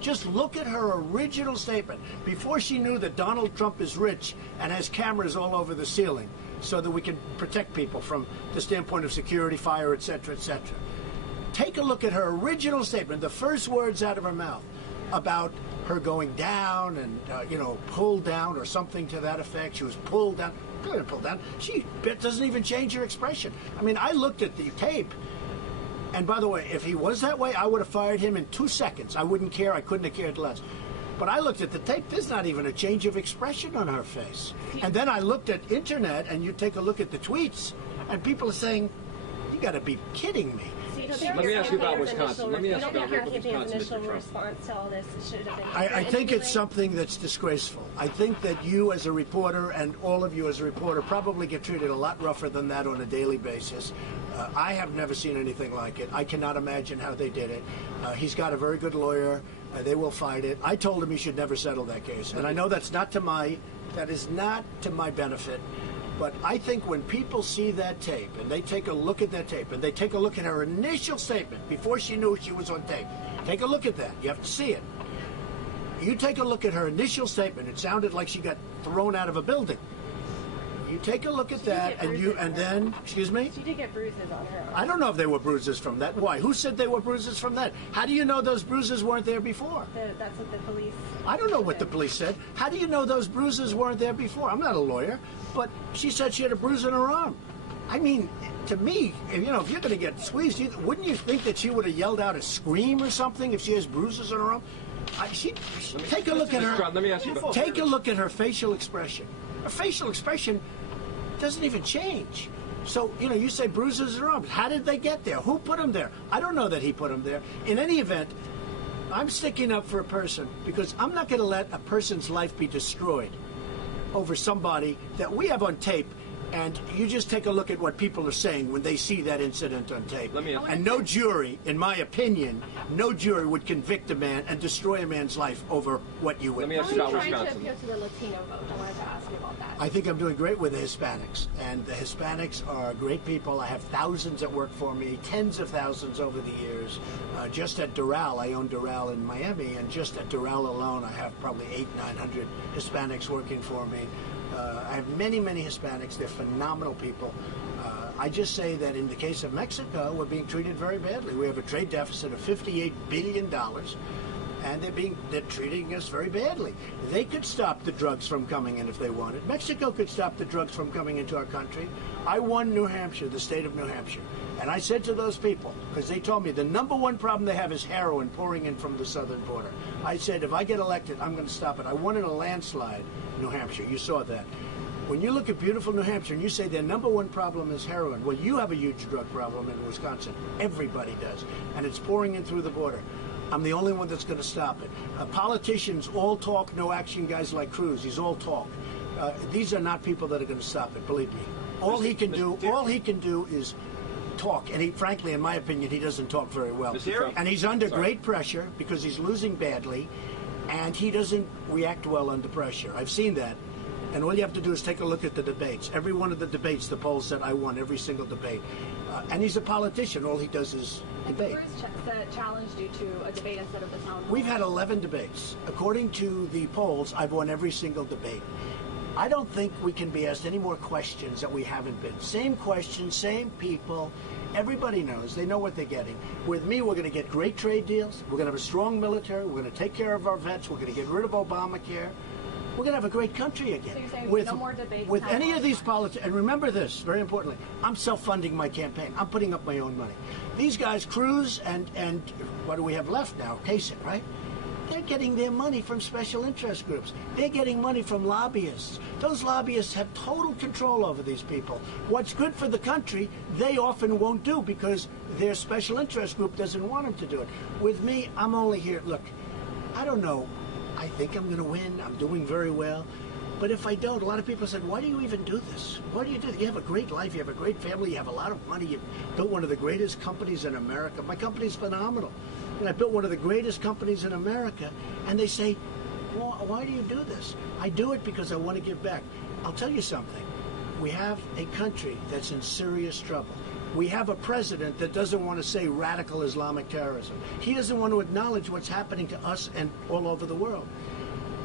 Just look at her original statement before she knew that Donald Trump is rich and has cameras all over the ceiling so that we can protect people from the standpoint of security, fire, etc., etc. Take a look at her original statement, the first words out of her mouth about her going down and, pulled down or something to that effect. She was pulled down. Pulled down. She doesn't even change her expression. I mean, I looked at the tape. And by the way, if he was that way, I would have fired him in 2 seconds. I wouldn't care. I couldn't have cared less. But I looked at the tape. There's not even a change of expression on her face. And then I looked at internet, and you take a look at the tweets, and people are saying, you got to be kidding me. Let me ask you about Wisconsin. Let me ask you about Wisconsin, Mr. Trump. Response to all this should have been. I think it's something that's disgraceful. I think that you as a reporter and all of you as a reporter probably get treated a lot rougher than that on a daily basis. I have never seen anything like it. I cannot imagine how they did it. He's got a very good lawyer. They will fight it. I told him he should never settle that case. And I know that is not to my benefit. But I think when people see that tape and they take a look at that tape and they take a look at her initial statement before she knew she was on tape, take a look at that. You have to see it. You take a look at her initial statement. It sounded like she got thrown out of a building. You take a look at that, and then, excuse me? She did get bruises on her. I don't know if they were bruises from that. Why? Who said they were bruises from that? How do you know those bruises weren't there before? That's what the police. I don't know what the police said. How do you know those bruises weren't there before? I'm not a lawyer, but she said she had a bruise on her arm. I mean, to me, if you're going to get squeezed, wouldn't you think that she would have yelled out a scream or something if she has bruises on her arm? Take a look at her. Let me ask you about. Take a look at her facial expression. Her facial expression doesn't even change. So, you say bruises on her arms. How did they get there? Who put them there? I don't know that he put them there. In any event, I'm sticking up for a person because I'm not going to let a person's life be destroyed over somebody that we have on tape. And you just take a look at what people are saying when they see that incident on tape. And no jury, in my opinion, no jury would convict a man and destroy a man's life over what you would. Let me ask you about Wisconsin. Trying to appeal to the Latino vote. I wanted to ask you about that. I think I'm doing great with the Hispanics. And the Hispanics are great people. I have thousands that work for me, tens of thousands over the years. Just at Doral, I own Doral in Miami, and just at Doral alone, I have probably 800-900 Hispanics working for me. I have many, many Hispanics. They're phenomenal people. I just say that in the case of Mexico, we're being treated very badly. We have a trade deficit of $58 billion, and they're treating us very badly. They could stop the drugs from coming in if they wanted. Mexico could stop the drugs from coming into our country. I won New Hampshire, the state of New Hampshire. And I said to those people, because they told me the number one problem they have is heroin pouring in from the southern border. I said, if I get elected, I'm going to stop it. I won in a landslide in New Hampshire. You saw that. When you look at beautiful New Hampshire and you say their number one problem is heroin, well, you have a huge drug problem in Wisconsin. Everybody does. And it's pouring in through the border. I'm the only one that's going to stop it. Politicians, all talk, no action, guys like Cruz. He's all talk. These are not people that are going to stop it, believe me. All he can do is talk, and frankly, in my opinion, he doesn't talk very well. And he's under great pressure because he's losing badly, and he doesn't react well under pressure. I've seen that. And all you have to do is take a look at the debates. Every one of the debates, the polls said I won every single debate. And he's a politician. All he does is debate. The challenge due to a debate instead of the town hall? We've had 11 debates. According to the polls, I've won every single debate. I don't think we can be asked any more questions that we haven't been. Same questions, same people. Everybody knows. They know what they're getting. With me, we're going to get great trade deals. We're going to have a strong military. We're going to take care of our vets. We're going to get rid of Obamacare. We're going to have a great country again. So you're saying no more debates? With any of these politics, and remember this, very importantly, I'm self-funding my campaign. I'm putting up my own money. These guys, Cruz and what do we have left now? Kasich, right? They're getting their money from special interest groups. They're getting money from lobbyists. Those lobbyists have total control over these people. What's good for the country, they often won't do because their special interest group doesn't want them to do it. With me, I'm only here. Look, I don't know. I think I'm going to win. I'm doing very well. But if I don't, a lot of people said, why do you even do this? Why do you do this? You have a great life. You have a great family. You have a lot of money. You've built one of the greatest companies in America. My company's phenomenal. And I built one of the greatest companies in America. And they say, well, why do you do this? I do it because I want to give back. I'll tell you something. We have a country that's in serious trouble. We have a president that doesn't want to say radical Islamic terrorism. He doesn't want to acknowledge what's happening to us and all over the world.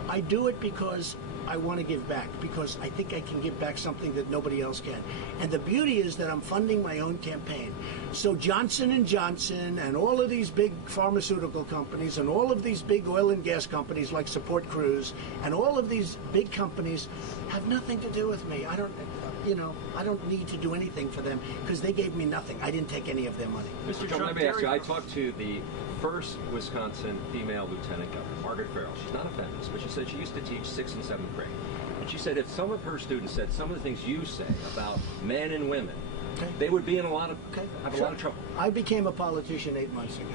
I do it because I want to give back, because I think I can give back something that nobody else can. And the beauty is that I'm funding my own campaign. So Johnson & Johnson and all of these big pharmaceutical companies and all of these big oil and gas companies like Support Cruise and all of these big companies have nothing to do with me. I don't need to do anything for them because they gave me nothing. I didn't take any of their money. Mr. Trump, let me ask you, I talked to the first Wisconsin female lieutenant governor, Margaret Farrell. She's not a feminist, but she said she used to teach 6th and 7th grade. And she said if some of her students said some of the things you say about men and women, they would be in a lot of trouble. I became a politician 8 months ago.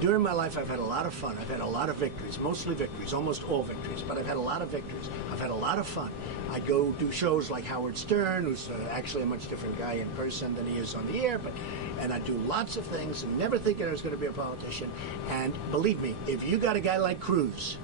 During my life, I've had a lot of fun. I've had a lot of victories, mostly victories, almost all victories, but I've had a lot of victories. I've had a lot of fun. I go do shows like Howard Stern, who's actually a much different guy in person than he is on the air, and I do lots of things and never thinking I was going to be a politician. And believe me, if you got a guy like Cruz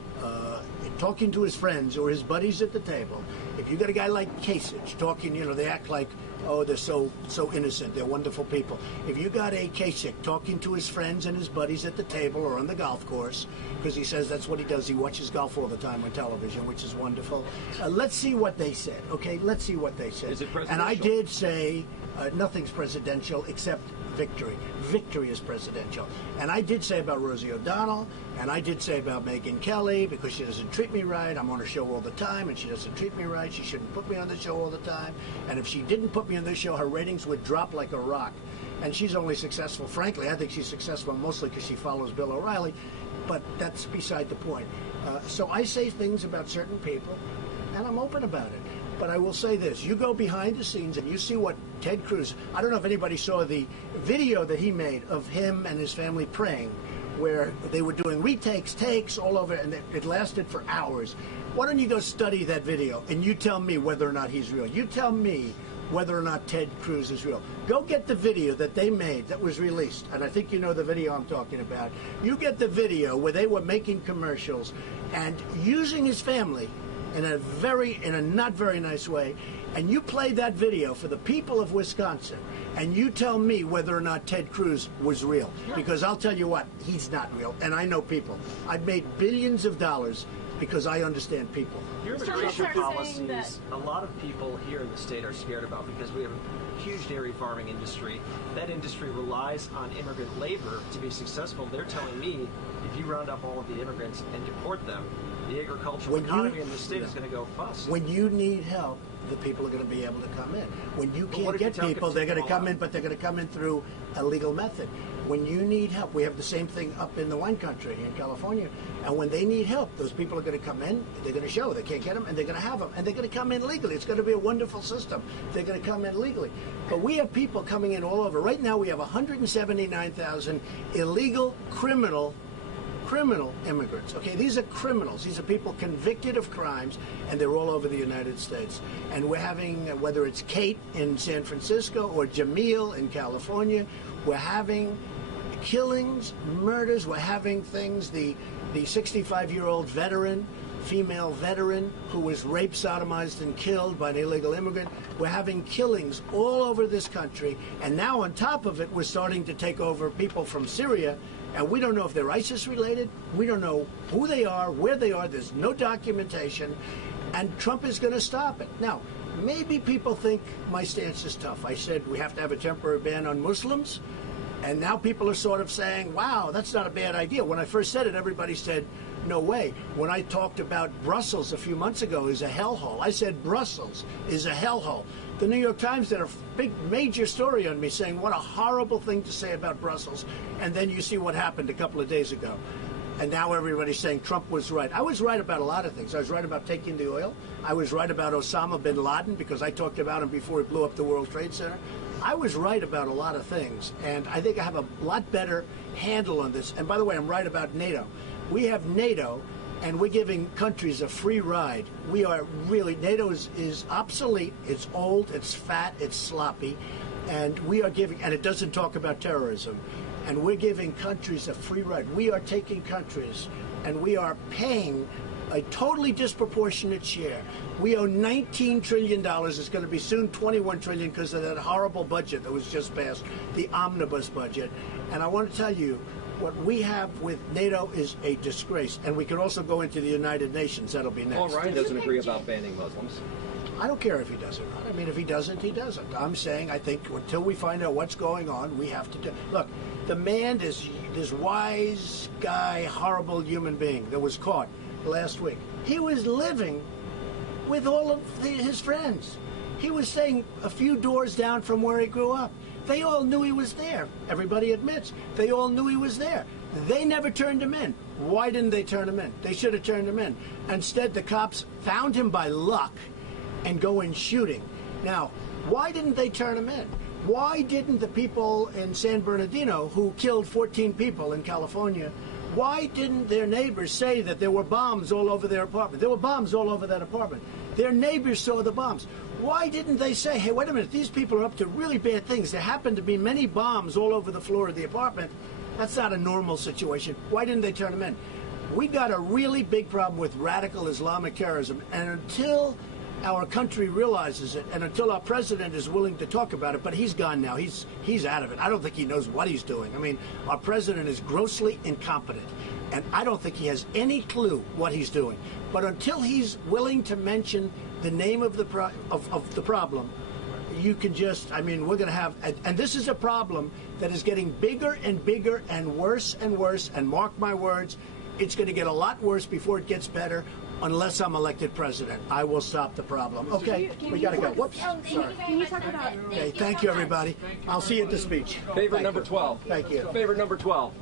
talking to his friends or his buddies at the table, if you got a guy like Kasich talking, they act like, oh, they're so innocent, they're wonderful people. If you got a Kasich talking to his friends and his buddies at the table or on the golf course, because he says that's what he does, he watches golf all the time on television, which is wonderful. Let's see what they said, okay? Let's see what they said. Is it presidential? And I did say nothing's presidential except victory. Victory is presidential. And I did say about Rosie O'Donnell, and I did say about Megyn Kelly, because she doesn't treat me right. I'm on her show all the time, and she doesn't treat me right. She shouldn't put me on the show all the time. And if she didn't put me on this show, her ratings would drop like a rock. And she's only successful. Frankly, I think she's successful mostly because she follows Bill O'Reilly, but that's beside the point. So I say things about certain people, and I'm open about it. But I will say this, you go behind the scenes and you see what Ted Cruz, I don't know if anybody saw the video that he made of him and his family praying, where they were doing retakes, takes all over, and it lasted for hours. Why don't you go study that video and you tell me whether or not he's real. You tell me whether or not Ted Cruz is real. Go get the video that they made that was released, and I think you know the video I'm talking about. You get the video where they were making commercials and using his family in a not very nice way, and you play that video for the people of Wisconsin, and you tell me whether or not Ted Cruz was real. Because I'll tell you what, he's not real, and I know people. I've made billions of dollars because I understand people. Your immigration policies, a lot of people here in the state are scared about because we have a huge dairy farming industry. That industry relies on immigrant labor to be successful. They're telling me if you round up all of the immigrants and deport them, the agricultural economy in the state is going to go bust. When you need help, the people are going to be able to come in. When you can't get people, they're going to come in, but they're going to come in through a legal method. When you need help, we have the same thing up in the wine country in California. And when they need help, those people are going to come in, they're going to show they can't get them, and they're going to have them, and they're going to come in legally. It's going to be a wonderful system. They're going to come in legally. But we have people coming in all over. Right now we have 179,000 illegal criminal immigrants. Okay, these are criminals. These are people convicted of crimes, and they're all over the United States. And we're having, whether it's Kate in San Francisco or Jamil in California, we're having killings, murders. We're having things. The 65-year-old veteran, female veteran, who was raped, sodomized, and killed by an illegal immigrant. We're having killings all over this country, and now on top of it, we're starting to take over people from Syria. And we don't know if they're ISIS related. We don't know who they are, where they are. There's no documentation. And Trump is going to stop it. Now, maybe people think my stance is tough. I said we have to have a temporary ban on Muslims. And now people are sort of saying, wow, that's not a bad idea. When I first said it, everybody said, no way. When I talked about Brussels a few months ago is a hellhole, I said Brussels is a hellhole. The New York Times did a big, major story on me saying what a horrible thing to say about Brussels. And then you see what happened a couple of days ago. And now everybody's saying Trump was right. I was right about a lot of things. I was right about taking the oil. I was right about Osama bin Laden because I talked about him before he blew up the World Trade Center. I was right about a lot of things. And I think I have a lot better handle on this. And by the way, I'm right about NATO. We have NATO, and we're giving countries a free ride. We are really, NATO is obsolete, it's old, it's fat, it's sloppy, and we are giving, and it doesn't talk about terrorism, and we're giving countries a free ride. We are taking countries, and we are paying a totally disproportionate share. We owe $19 trillion. It's going to be soon $21 trillion because of that horrible budget that was just passed, the omnibus budget. And I want to tell you, what we have with NATO is a disgrace. And we could also go into the United Nations. That'll be next. Paul Ryan doesn't agree about banning Muslims. I don't care if he does it. I mean, if he doesn't, he doesn't. I'm saying I think until we find out what's going on, we have to do. Look, the man, this wise guy, horrible human being that was caught last week, he was living with all of his friends. He was staying a few doors down from where he grew up. They all knew he was there. Everybody admits they all knew he was there. They never turned him in. Why didn't they turn him in? They should have turned him in. Instead, the cops found him by luck and go in shooting. Now, why didn't they turn him in? Why didn't the people in San Bernardino who killed 14 people in California, why didn't their neighbors say that there were bombs all over their apartment? There were bombs all over that apartment. Their neighbors saw the bombs. Why didn't they say, hey, wait a minute, these people are up to really bad things. There happen to be many bombs all over the floor of the apartment. That's not a normal situation. Why didn't they turn them in? We got a really big problem with radical Islamic terrorism, and until our country realizes it, and until our president is willing to talk about it, but he's gone now. He's out of it. I don't think he knows what he's doing. I mean, our president is grossly incompetent, and I don't think he has any clue what he's doing. But until he's willing to mention the name of the problem, you can just, I mean, we're going to have, and this is a problem that is getting bigger and bigger and worse, and mark my words, it's going to get a lot worse before it gets better. Unless I'm elected president, I will stop the problem. Okay, we got to go. Whoops. Sorry. Can you talk about? Okay, thank you, everybody. I'll see you at the speech. Favorite number 12. Thank you. Favorite number 12.